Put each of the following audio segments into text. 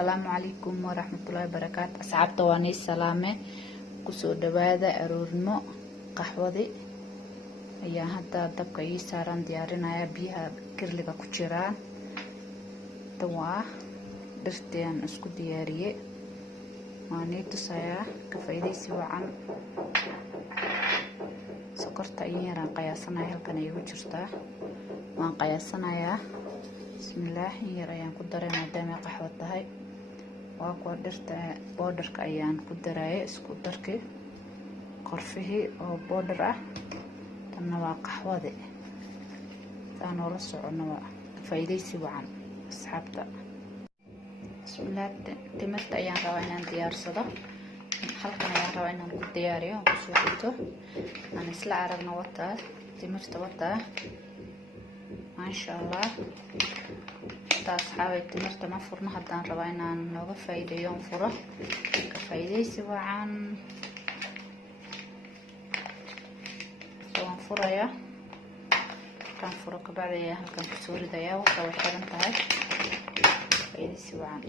السلام عليكم ورحمة الله وبركاته. أصحابتا واني سلامة كسو دوادا أرورنمو قحوضي أيا هدا دبكا يساران ديارينايا بيها كرلغا كجيران توا درتيان اسكو دياريه واني تسايا كفايديسي وعن sokorta in yaraan qiyaasanaya halkan ay ugu jirtaa waan qiyaasanayaa bismillaah in yar ayaan ku daray maadaama ay qaxwo tahay waa kuwa dhirta boodarka ayaan ku daraya isku darkii qorfihii oo boodar ah tanna waa qaxwade saan oo la socono waa faa'iideysi wacan asxaabta bismillaah timirta ayaan rabaa inaan diyaarsado halkan ayaan rabaa inaan ku diyaariyo aan kusoo xigto aan isla aragno wataa timirta wataa maasha allah taas xaaway timirta ma furno haddaan rabaa inaan nooga faa'iideeyo on furo ka faa'iideysi wacan waan furaya kan furo kabacdi ayaa halkan kusoo ridaya waxa way xiran tahay faa'iideysi wacan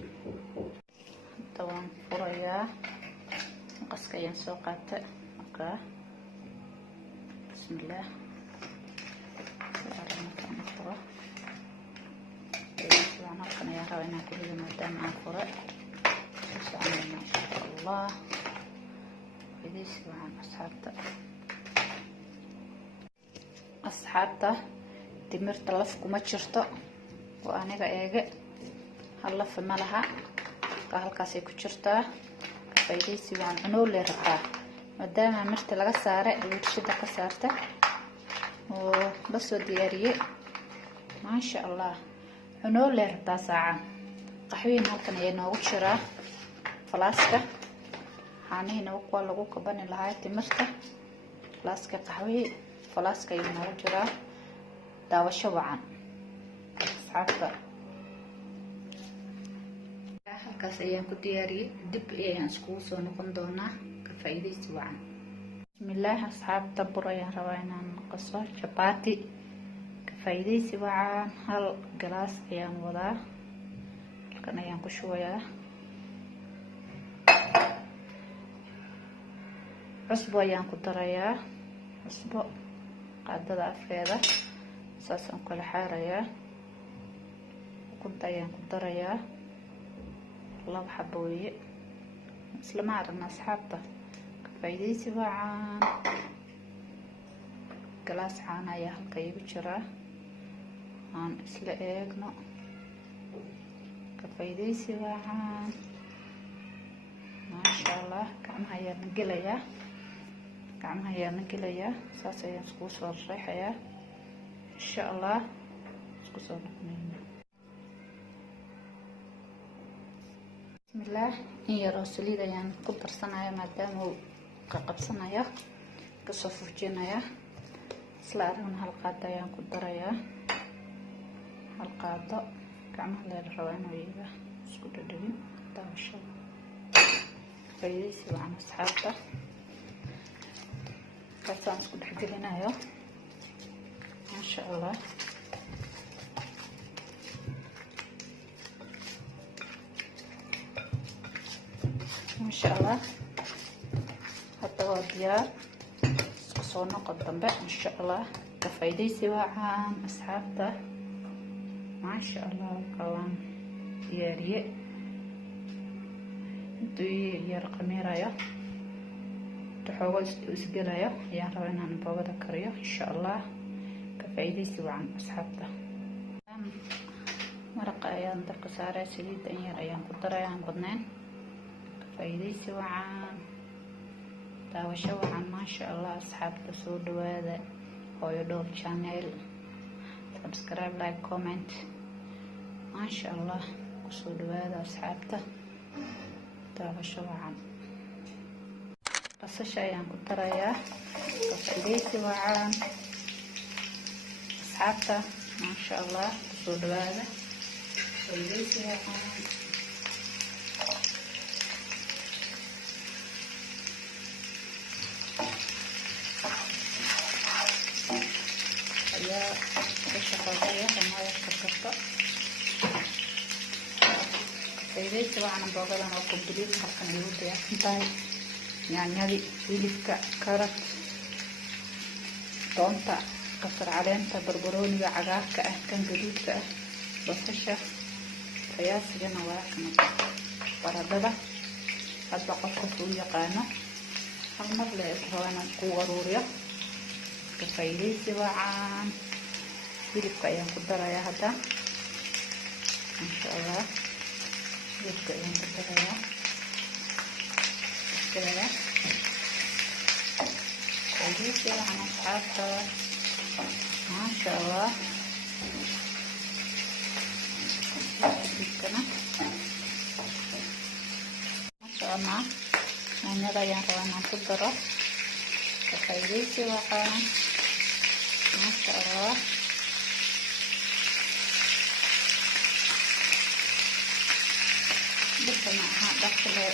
hadda waan furayaa قسك ayaan soo qaatay marka bismillaah halkan ayaan rabaa inaan ku rido maadaama aan furo maasha allah faa'iideysi wacan asxaabta timirta laf kuma jirto oo aniga eege hal laf ma laha ka halkaasay ku jirtaa faa'iideysi waan cunoo le rabtaa maadaama mirta laga saaray warshada ka saarta oo la soo diyaariyay maasha allah cunoo le rabtaa saaca qaxwiin halkan ayaa noogu jiraa falaaska xaanihiina waa lagu kabani lahaa timirta falaaska qaxwi falaaska ayaa noogu jiraa daawasho wacan asxaabta halkaas ayaan ku diyaariyay dib ayaan iskugu soo noqon doonaa ka faa'iideysi wacan bismillaah asxaabta bur ayaan rabaa inaan qaso chapati ka faa'iideysi wacan hal galaas ayaan wadaa halkan ayaan ku shubayaa cusbo ayaan ku darayaa cusbo qaadada afkeeda saasaan kala xaarayaa ukunta ayaan ku darayaa laba xabo weeye isla ma aragna asxaabta ka faa'iideysi wacan galaas caana ayaa halka igu jiraa aan isla eegno ka faa'iideysi wacan maasha allah gacmaha ayaana gelayaa saas ayaan iskugu soo reexayaa insha allah isku soo noqonayna bismillaah in yaroo saliid ayaan ku darsanaya maadaama uu qabsanaya kasoo furjinaya isla aragna hal qaado ayaan ku darayaa hal qaado gacmaha leela rabaa inuu iga isku dhadhawin daawashada faa'iideysi wacan asxaabta kaasaan isku dhexgelinayo maasha allah ما شاء الله هذا هو ديار صونا قدام بقى ان شاء الله كفايديسي وعام اصحابته ما شاء الله قوام دياريه دوي يا رقميرايا تحوغ اسقلايا يا ربنا نبوغدا كريو ان شاء الله كفايديسي وعام اصحابته مرق ايان دبق سارة سليد ان ايان قدرايان بدنين faa'iideysi wacan daawasho wacan maasha allah asxaabta soo dhawaada hooyo dhoof channel subscribe like comment maasha allah kusoo dhawaada asxaabta daawasho wacan basasha ayaan ku darayaa ka faa'iideysi wacan asxaabta maasha allah kusoo dhawaada faa'iideysi wacan يا ايش قضيه ما يفكر faa'iidaysi wacan boogadan oo complete halkan ay u diyaarsan tahay yaanyadii, hilibka, karad, toonta, kabsar caleenta, barbarooniga cagaarka ah, kan gaduudka ah, basasha, qiyaasigana waa kana baradhada hadba qofka uu yaqaano hal mar le rabana ku aruuriyo. Ka faa'iidaysi wacan hilibka ayaan ku darayaa hadda insha Allah. hilibka ayaan ku darayaa kala faa'iidaysi wacan asxaabta maasha Allah. hilibkana maasha Allah yaanyada ayaan rabaa inaan ku daro. Ka faa'iidaysi wacan maasha Allah. Dadkana waxaa dhaqle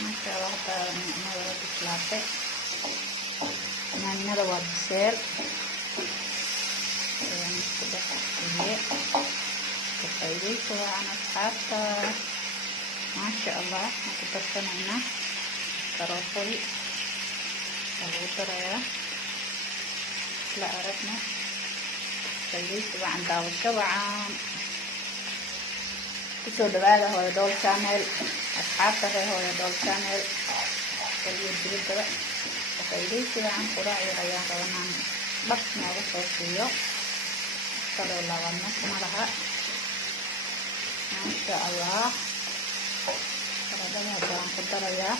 maasha Allah. Hadda yaanyada waa bislaatay, yaanyada waa biseel ayaan isku dhex geliyay. Ka faa'iidaysi wacan asxaabta maasha Allah. Waxaan ku darsanaynaa karootadii waa lagu darayaa isla aragna. faa'iidaysi wacan daawasho wacan. kusoo dhawaada Hooyo Dhool Channel asxaabta reer Hooyo Dhool Channel iyo dibadaba. Ka faa'iidaysi wacan quraac yar ayaan rabanaan dhaq nooga soo siiyo kaloo labaadna kuma laha maasha Allah. baradhada haddaan ku darayaa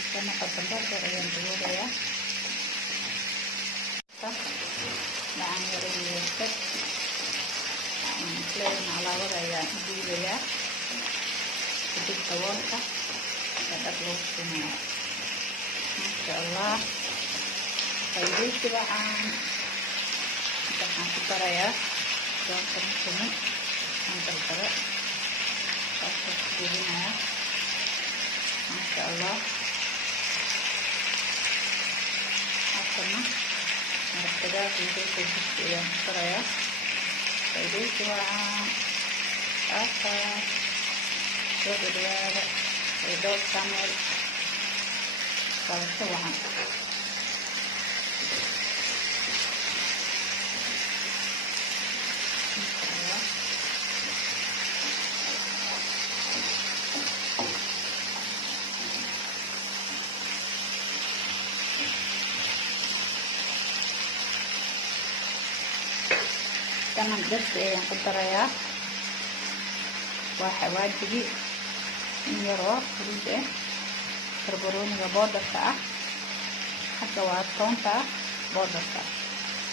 isana qadambarka ayaan daboolayaa dhacaan yaro yeerta isleedana alaabada ayaan u dhiibayaa kadib daboolka ee dhab lagu siinayaa maasha Allah. faa'iidaysi wacan waxaan ku darayaa doonta mukumin aan daldalo saasoo ku gelinayaa maasha Allah. halkana maraq digaag iyo hilibka jibsi ayaan ku darayaa. faa'iidaysi wacan aakaas soo dhawaada Hooyo Dhool Channel daawasho wacan. kanan dabka ayaan ku darayaa waa xawaajigi in yaroo huruud ah, barbarooniga boodarka ah, hadda waa toonta boodarka ah.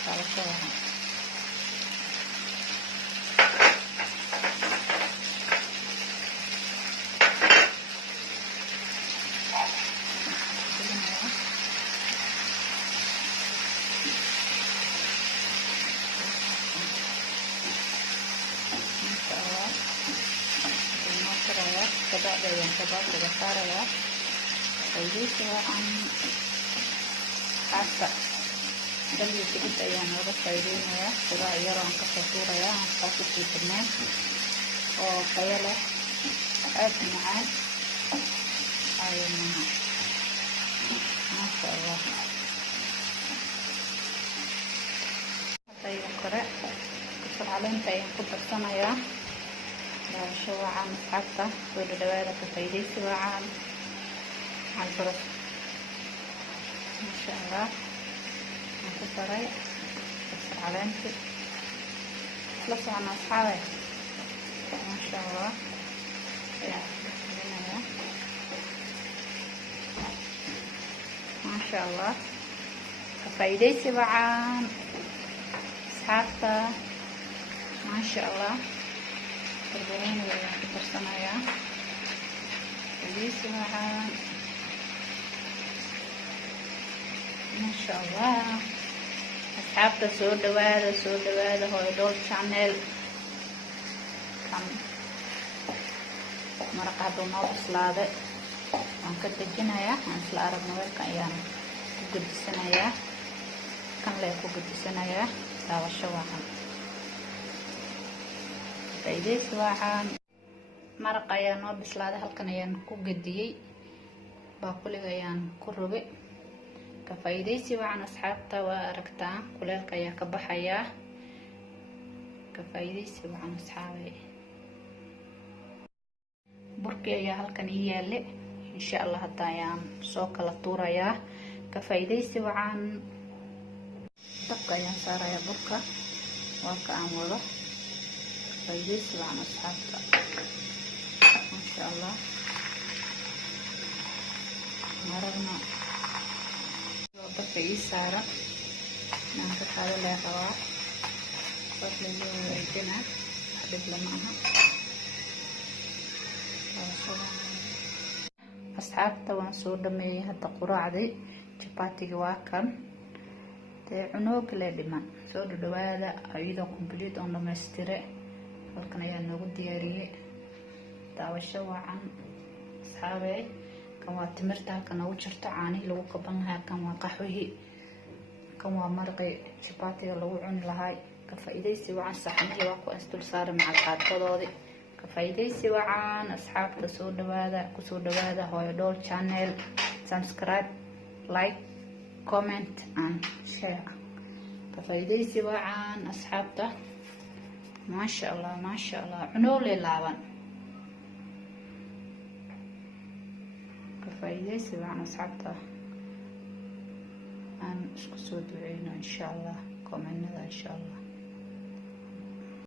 daawasho wacan. kabacdi ayaan kabaabkaga saarayaa. faa'iidaysi wacan xaasta dalyo dibid ayaan nooga faa'iidaynayaa. quraac yar aan kasoo tuurayaa aan kaa ku sii tirneen oo tayo leh aad u macaan ayana maasha Allah. hadda kore kabsar caleenta ayaan ku darsanayaa. daawasho wacan asxaabta soo dhawaada. ka faa'iidaysi wacan albaras maasha Allah. aan ku daray kabsar caleenti la socona asxaabe maasha Allah. ayaan gelinayaa maasha Allah. ka faa'iidaysi wacan asxaabta maasha Allah. barbarooniga ayaan ku darsanayaa. faa'iidaysi wacan maasha Allah. asxaabta soo dhawaada hooyo dhool channel kan maraqa haduu noo bislaaday waan ka dejinayaa. aan isla aragno weelka ayaan ku gudisanayaa, kan lee ku gudisanayaa. daawasho wacan faa'iideysi wacan. maraqa ayaa noo bislaaday, halkan ayaan ku gediyey, baaquliga ayaan ku rogay. ka faa'iideysi wacan asxaabta. waa aragtaan kuleelka ayaa ka baxayaa. ka faa'iideysi wacan asxaabe. burki ayaa halkan ii yaale, insha Allah hadda ayaan soo kala tuurayaa. ka faa'iideysi wacan. dabka ayaan saarayaa burka, waa ka aan wado. ka faa'iideysi wacan asxaabta. insha Allah maragna dabka ii saara inaan ka qaado lee rabaa. qof laga wareejina dhib lama aha. asxaabta waan soo dhameeyay hadda quraacday. chapatiga waa kan, dee cunooga lee dhiman. soo dhawaada ayadoo complete oo dhamaystire halkan ayaa noogu diyaariyey. daawasho wacan asxaabe. kan waa timirta halkan noogu jirto, caanihii lagu kaban lahaa. kan waa qaxwihii, kan waa maraqii chapatiga lagu cuni lahaa. ka faa'iideysi wacan. saxanihii waa ku isdul saaray macal qaadbadoodii. ka faa'iideysi wacan asxaabta. soo dhawaada, kusoo dhawaada hooyo dhool channel. subscribe, like, comment and share. ka faa'iideysi wacan asxaabta. maasha Allah maasha Allah. cunoole laaban. ka faa'iideysi wacan asxaabta. aan isku soo duceyno insha Allah. komenada insha Allah.